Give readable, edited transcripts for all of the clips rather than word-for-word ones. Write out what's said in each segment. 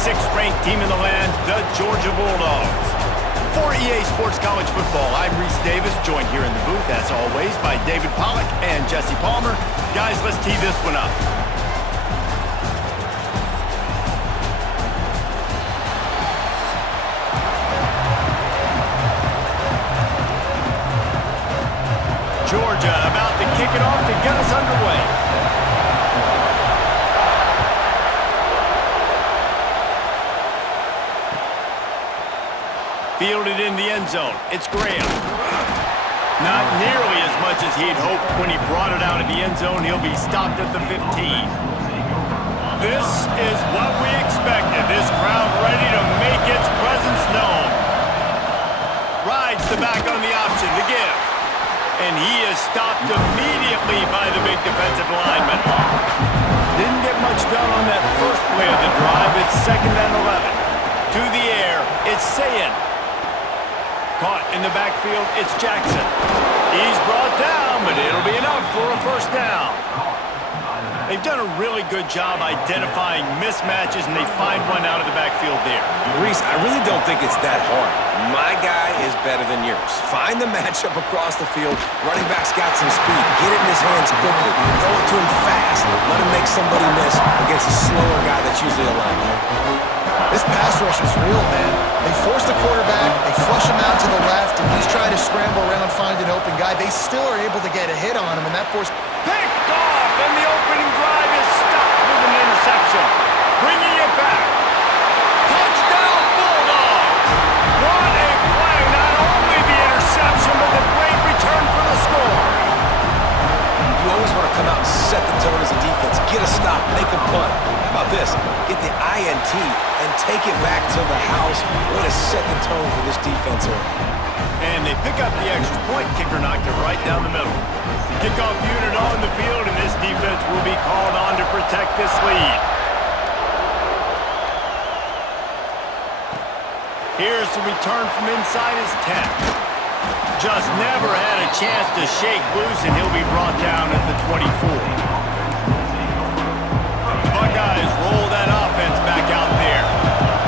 6th-ranked team in the land, the Georgia Bulldogs. For EA Sports College Football, I'm Reese Davis, joined here in the booth, as always, by David Pollack and Jesse Palmer. Guys, let's tee this one up. Georgia about to kick it off to get us underway. Fielded in the end zone. It's Graham. Not nearly as much as he'd hoped when he brought it out of the end zone. He'll be stopped at the 15. This is what we expected. This crowd ready to make its presence known. Rides the back on the option to give. And he is stopped immediately by the big defensive lineman. Didn't get much done on that first play of the drive. It's 2nd and 11. To the air, it's Sayin. Caught in the backfield, it's Jackson. He's brought down, but it'll be enough for a first down. They've done a really good job identifying mismatches, and they find one out of the backfield there. Reese, I really don't think it's that hard. My guy is better than yours. Find the matchup across the field. Running back's got some speed. Get it in his hands quickly. Throw it to him fast. Let him make somebody miss against a slower guy that's usually a linebacker. This pass rush is real, man. They force the quarterback, they flush him out to the left, and he's trying to scramble around, find an open guy. They still are able to get a hit on him, and that forced... Picked off, and the opening drive is stopped with an interception. Bringing it back. Touchdown, Bulldogs! What a play! Not only the interception, but the great return for the score. You always want to come out and set the tone as a defense. Get a stop, make a punt. How about this? Get the INT and take it back to the house. Way to set the tone for this defense early. And they pick up the extra point. Kicker knocked it right down the middle. Kickoff unit on the field, and this defense will be called on to protect this lead. Here's the return from inside his 10. Just never had a chance to shake loose, and he'll be brought down at the 24. Buckeyes roll that offense back out there.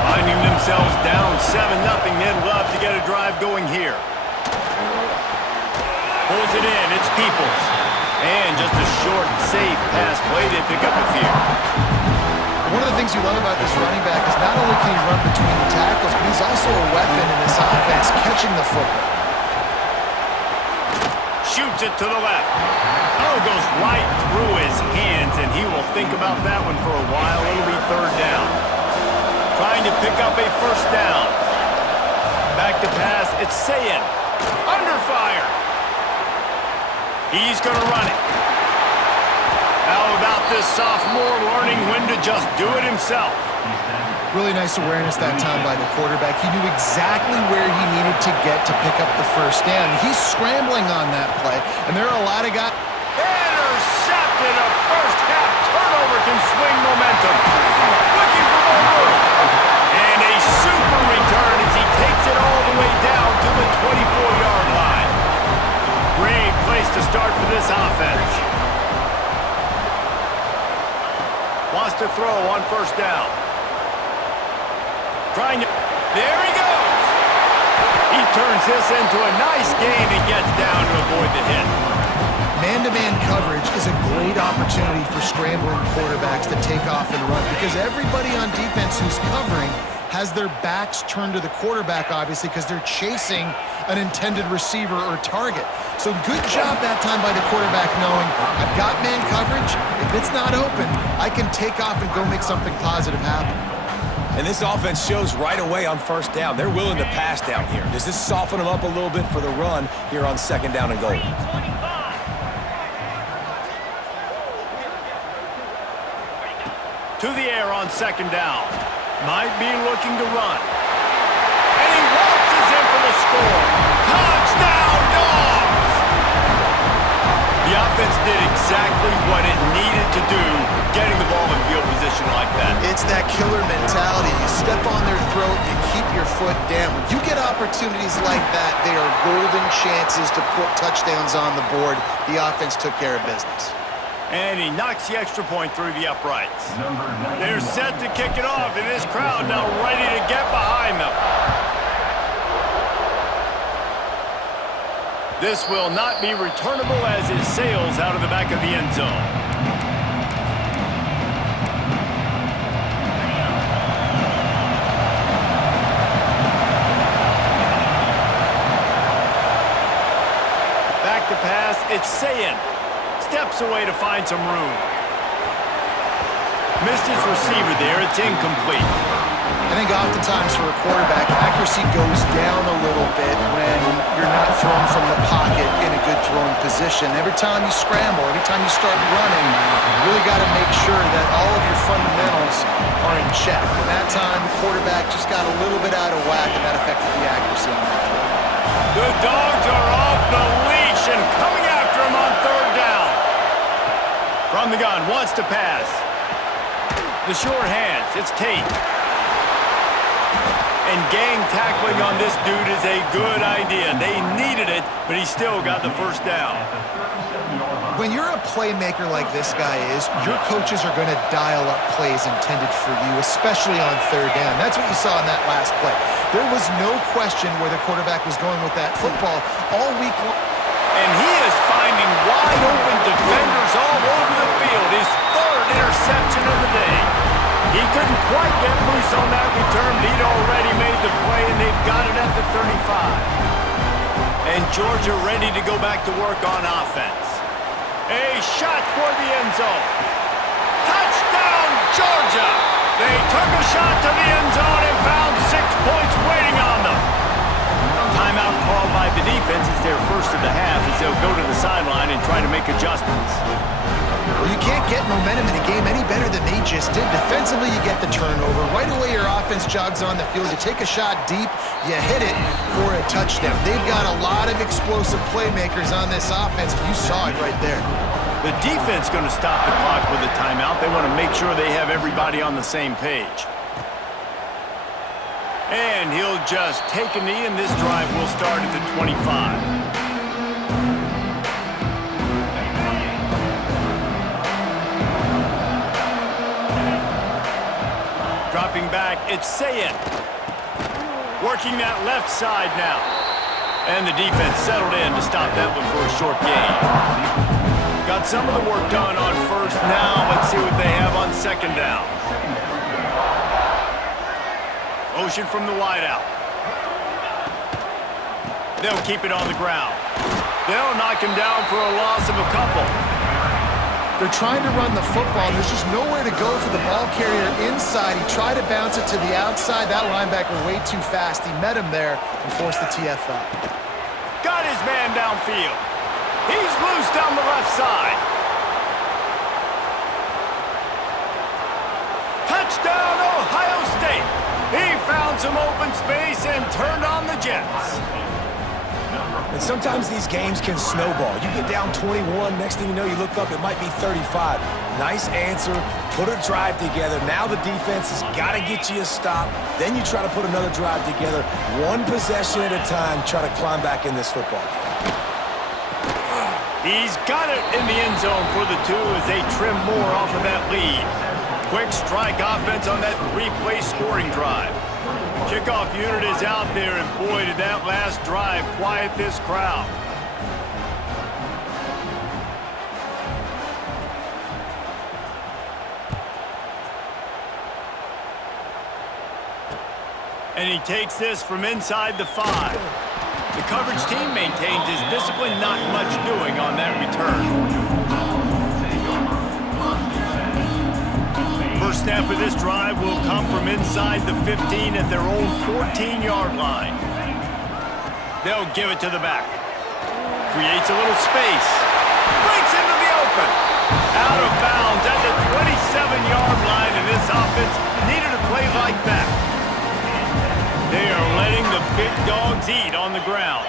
Finding themselves down 7-0, they'd love to get a drive going here. Pulls it in, it's Peoples. And just a short, safe pass play, they pick up a few. One of the things you love about this running back is not only can he run between the tackles, but he's also a weapon in this offense, catching the football. Shoots it to the left. Oh, goes right through his hands, and he will think about that one for a while. It'll be 3rd down. Trying to pick up a first down. Back to pass, it's Sayin. Under fire. He's going to run it. How about this sophomore learning when to just do it himself? Really nice awareness that time by the quarterback. He knew exactly where he needed to get to pick up the first down. He's scrambling on that play, and there are a lot of guys... Intercepted! A first-half turnover can swing momentum. Looking for more room. And a super return as he takes it all the way down to the 24-yard line. Great place to start for this offense. Wants to throw on first down. Trying to... There he goes! He turns this into a nice gain and gets down to avoid the hit. Man-to-man coverage is a great opportunity for scrambling quarterbacks to take off and run because everybody on defense who's covering has their backs turned to the quarterback, obviously, because they're chasing an intended receiver or target. So good job that time by the quarterback knowing, I've got man coverage. If it's not open, I can take off and go make something positive happen. And this offense shows right away on first down. They're willing to pass down here. Does this soften them up a little bit for the run here on 2nd down and goal? To the air on 2nd down. Might be looking to run. And he waltzes in for the score. Touchdown, Dogs! The offense did exactly what it needed to do, getting the ball in field position like that. It's that killer mentality. You step on their throat, you keep your foot down. When you get opportunities like that, they are golden chances to put touchdowns on the board. The offense took care of business. And he knocks the extra point through the uprights. They're set to kick it off, and this crowd now ready to get behind them. This will not be returnable as it sails out of the back of the end zone. Back to pass, it's Sayin. Steps away to find some room. Missed his receiver there, it's incomplete. I think oftentimes for a quarterback, accuracy goes down a little bit when you're not thrown from the pocket in a good throwing position. Every time you scramble, every time you start running, you really got to make sure that all of your fundamentals are in check. And that time, the quarterback just got a little bit out of whack, and that affected the accuracy on that throw. The Dogs are off the leash and coming after him on third down. From the gun, wants to pass. The short hands, it's Tate. And gang tackling on this dude is a good idea. They needed it, but he still got the first down. When you're a playmaker like this guy is, your coaches are going to dial up plays intended for you, especially on third down. That's what you saw in that last play. There was no question where the quarterback was going with that football all week long. And he is finding wide open defenders all over the field. His third interception of the day. He couldn't quite get loose on that return. He'd already made the play, and they've got it at the 35. And Georgia ready to go back to work on offense. A shot toward the end zone. Touchdown, Georgia! They took a shot to the end zone and found 6 points waiting on them. Timeout called by the defense is their first of the half as they'll go to the sideline and try to make adjustments. Well, you can't get momentum in a game any better than they just did. Defensively, you get the turnover. Right away, your offense jogs on the field. You take a shot deep, you hit it for a touchdown. They've got a lot of explosive playmakers on this offense. You saw it right there. The defense going to stop the clock with a timeout. They want to make sure they have everybody on the same page. And he'll just take a knee, and this drive will start at the 25. Dropping back, it's Sayin. Working that left side now. And the defense settled in to stop that one for a short gain. Got some of the work done on first. Now let's see what they have on second down. Motion from the wideout. They'll keep it on the ground. They'll knock him down for a loss of a couple. They're trying to run the football. There's just nowhere to go for the ball carrier inside. He tried to bounce it to the outside. That linebacker way too fast. He met him there and forced the TFL. Got his man downfield. He's loose down the left side. Touchdown, Ohio State. He found some open space and turned on the Jets. And sometimes these games can snowball. You get down 21, next thing you know, you look up, it might be 35. Nice answer, put a drive together. Now the defense has got to get you a stop. Then you try to put another drive together. One possession at a time, try to climb back in this football game. He's got it in the end zone for the two as they trim more off of that lead. Quick strike offense on that three-play scoring drive. Kickoff unit is out there, and boy, did that last drive quiet this crowd. And he takes this from inside the 5. The coverage team maintains his discipline, not much doing on that return. First snap of this drive will come from inside the 15 at their own 14-yard line. They'll give it to the back. Creates a little space. Breaks into the open. Out of bounds at the 27-yard line, and this offense needed a play like that. They are letting the big dogs eat on the ground.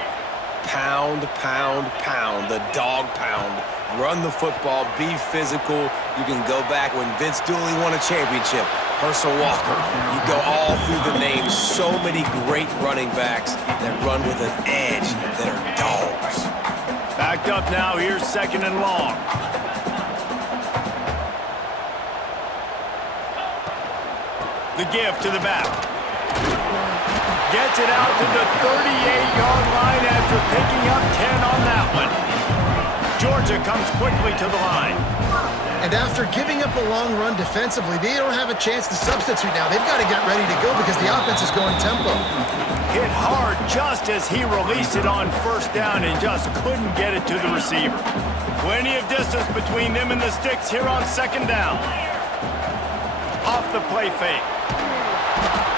Pound, pound, pound. The dog pound. Run the football, be physical. You can go back when Vince Dooley won a championship. Herschel Walker. You go all through the names. So many great running backs that run with an edge that are dogs. Backed up now. Here's second and long. The give to the back. Gets it out to the 38-yard line after picking up 10 on that one. Georgia comes quickly to the line. And after giving up a long run defensively, they don't have a chance to substitute now. They've got to get ready to go because the offense is going tempo. Hit hard just as he released it on first down and just couldn't get it to the receiver. Plenty of distance between them and the sticks here on second down. Off the play fake.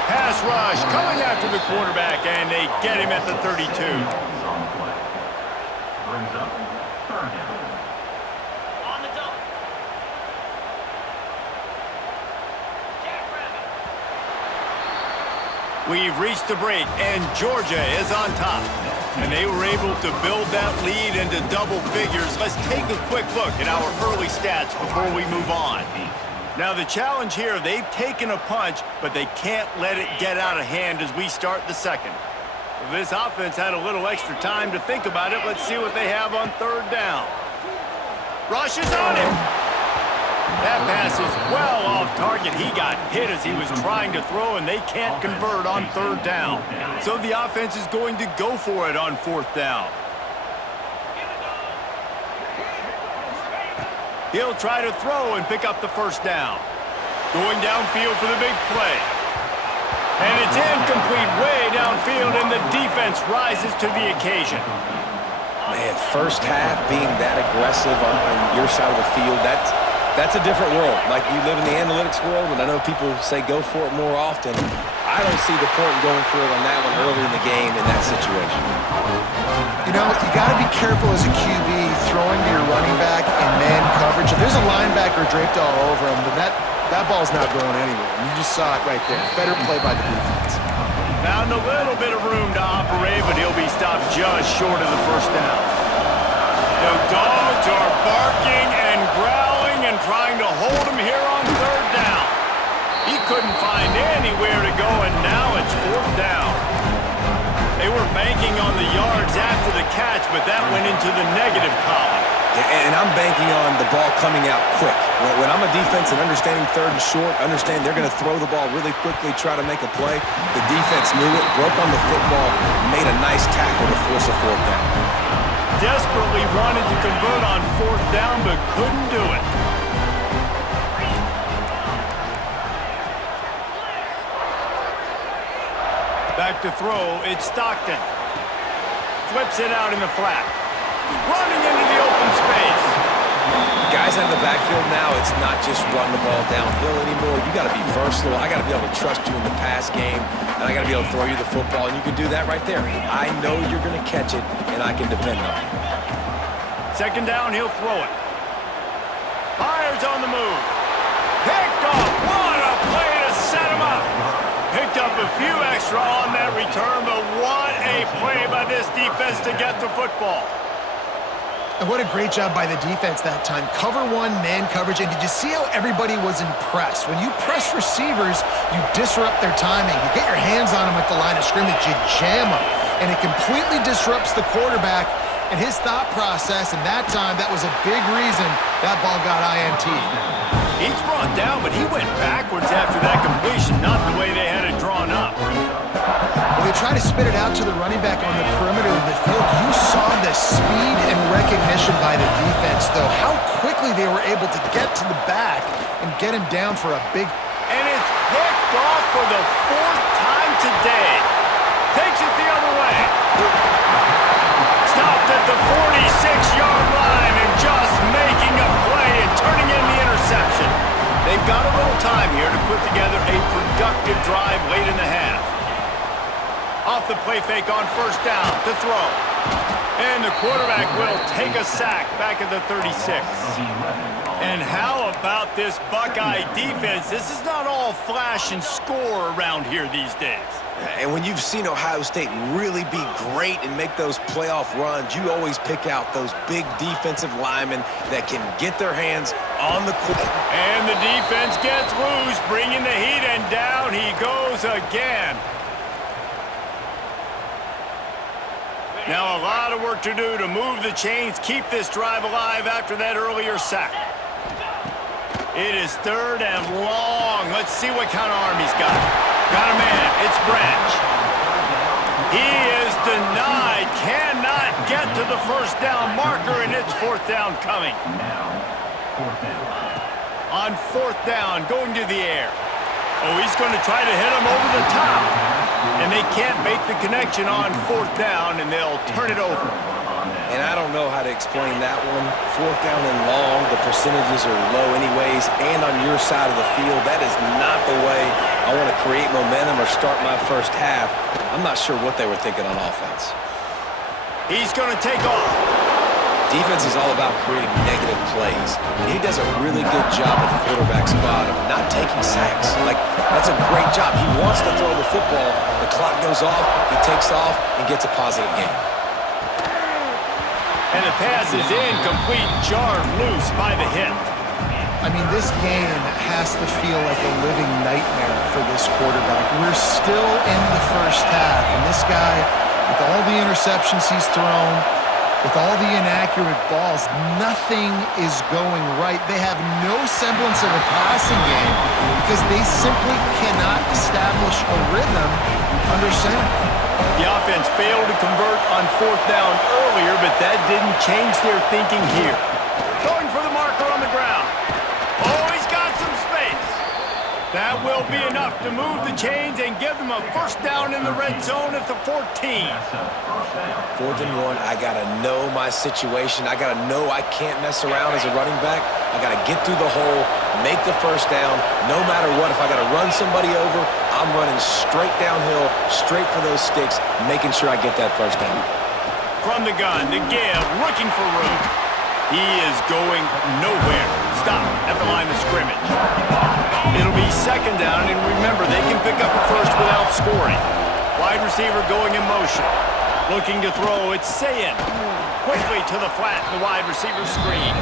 Pass rush coming after the quarterback, and they get him at the 32. We've reached the break, and Georgia is on top. And they were able to build that lead into double figures. Let's take a quick look at our early stats before we move on. Now, the challenge here, they've taken a punch, but they can't let it get out of hand as we start the second. This offense had a little extra time to think about it. Let's see what they have on third down. Rush is on him. That pass is well off target. He got hit as he was trying to throw, and they can't convert on third down. So the offense is going to go for it on fourth down. He'll try to throw and pick up the first down. Going downfield for the big play. And it's incomplete way downfield, and the defense rises to the occasion. Man, first half being that aggressive on your side of the field, that's a different world. Like, you live in the analytics world, and I know people say go for it more often. I don't see the point in going for it on that one early in the game in that situation. You know, you got to be careful as a QB throwing to your running back in man coverage. If there's a linebacker draped all over him, then that ball's not going anywhere. And you just saw it right there. Better play by the defense. Found a little bit of room to operate, but he'll be stopped just short of the first down. The dogs are barking and growling and trying to hold him here on third down. He couldn't find anywhere to go, and now it's fourth down. They were banking on the yards after the catch, but that went into the negative column. And I'm banking on the ball coming out quick. When I'm a defense and understanding third and short, understand they're going to throw the ball really quickly, try to make a play. The defense knew it, broke on the football, made a nice tackle to force a fourth down. Desperately wanted to convert on fourth down, but couldn't do it. Back to throw, it's Stockton. Flips it out in the flat. Running into the open space. Guys out of the backfield now, it's not just run the ball downhill anymore. You got to be versatile. I got to be able to trust you in the pass game, and I got to be able to throw you the football, and you can do that right there. I know you're going to catch it, and I can depend on it. Second down, he'll throw it. Fires on the move. Picked off. What a play to set him up. Picked up a few extra on that return, but what a play by this defense to get the football. And what a great job by the defense that time. Cover one, man coverage, and did you see how everybody was impressed? When you press receivers, you disrupt their timing. You get your hands on them at the line of scrimmage, you jam them, and it completely disrupts the quarterback and his thought process, and that time, that was a big reason that ball got INT'd. He's brought down, but he went backwards after that completion, not the way they had it drawn up. When they try to spit it out to the running back on the perimeter of the field, you saw the speed and recognition by the defense, though. How quickly they were able to get to the back and get him down for a big... And it's picked off for the fourth time today. Takes it the other way. Stopped at the 46-yard line and just making a play and turning in the interception. They've got a little time here to put together a productive drive late in the half. Off the play fake on first down to throw. And the quarterback will take a sack back at the 36. And how about this Buckeye defense? This is not all flash and score around here these days. And when you've seen Ohio State really be great and make those playoff runs, you always pick out those big defensive linemen that can get their hands on the court. And the defense gets loose, bringing the heat, and down he goes again. Now a lot of work to do to move the chains, keep this drive alive after that earlier sack. It is third and long. Let's see what kind of arm he's got. Got a man. It's Branch. He is denied. Cannot get to the first down marker, and it's fourth down coming. On fourth down, going to the air. Oh, he's going to try to hit him over the top. And they can't make the connection on fourth down, and they'll turn it over. And I don't know how to explain that one. Fourth down and long, the percentages are low anyways, and on your side of the field, that is not the way I want to create momentum or start my first half. I'm not sure what they were thinking on offense. He's going to take off. Defense is all about creating negative plays, and he does a really good job at the quarterback spot of not taking sacks. Like, that's a great job. He wants to throw the football. The clock goes off, he takes off, and gets a positive gain. And the pass is incomplete, jarred loose by the hit. I mean, this game has to feel like a living nightmare for this quarterback. We're still in the first half, and this guy, with all the interceptions he's thrown, with all the inaccurate balls, nothing is going right. They have no semblance of a passing game because they simply cannot establish a rhythm under center. The offense failed to convert on fourth down earlier, but that didn't change their thinking here. Going for the marker on the ground. Oh, he's got some space. That will be enough to move the chains and give them a first down in the red zone at the 14. 4th and 1, I got to know my situation. I got to know I can't mess around as a running back. I got to get through the hole, make the first down, no matter what. If I got to run somebody over, I'm running straight downhill, straight for those sticks, making sure I get that first down. From the gun, to give, looking for room. He is going nowhere. Stop at the line of scrimmage. It'll be second down, and remember, they can pick up a first without scoring. Wide receiver going in motion. Looking to throw, it's Sayin. Quickly to the flat, the wide receiver screen.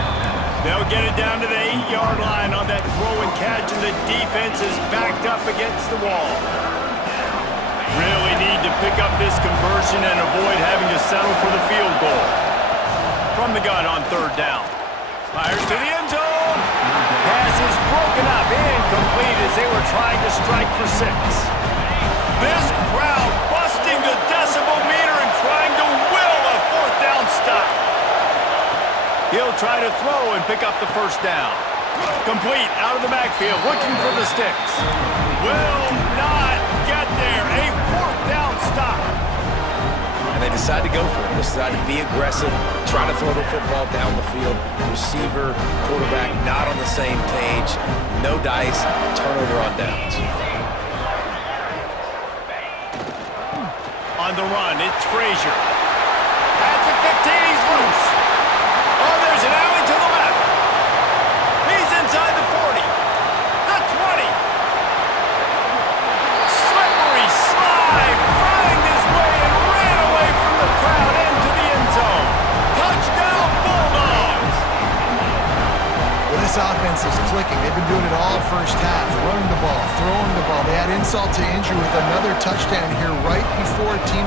They'll get it down to the 8-yard line on that throw and catch, and the defense is backed up against the wall. Really need to pick up this conversion and avoid having to settle for the field goal. From the gun on third down. Fires to the end zone. Pass is broken up, incomplete as they were trying to strike for 6. This crowd busting the decibel meter and trying to will a fourth down stop. He'll try to throw and pick up the first down. Complete out of the backfield, looking for the sticks. Will not get there. A fourth down stop. And they decide to go for it. They decide to be aggressive, try to throw the football down the field. Receiver, quarterback, not on the same page. No dice, turnover on downs. On the run, it's Frazier. At the 15, he's loose. Oh, there's an alley to the left. He's inside the 40. The 20. Slippery slide, find his way and ran away from the crowd into the end zone. Touchdown, Bulldogs. Well, this offense is clicking. They've been doing it all first half, running the ball, throwing the ball. They had insult to injury with another touchdown here right before team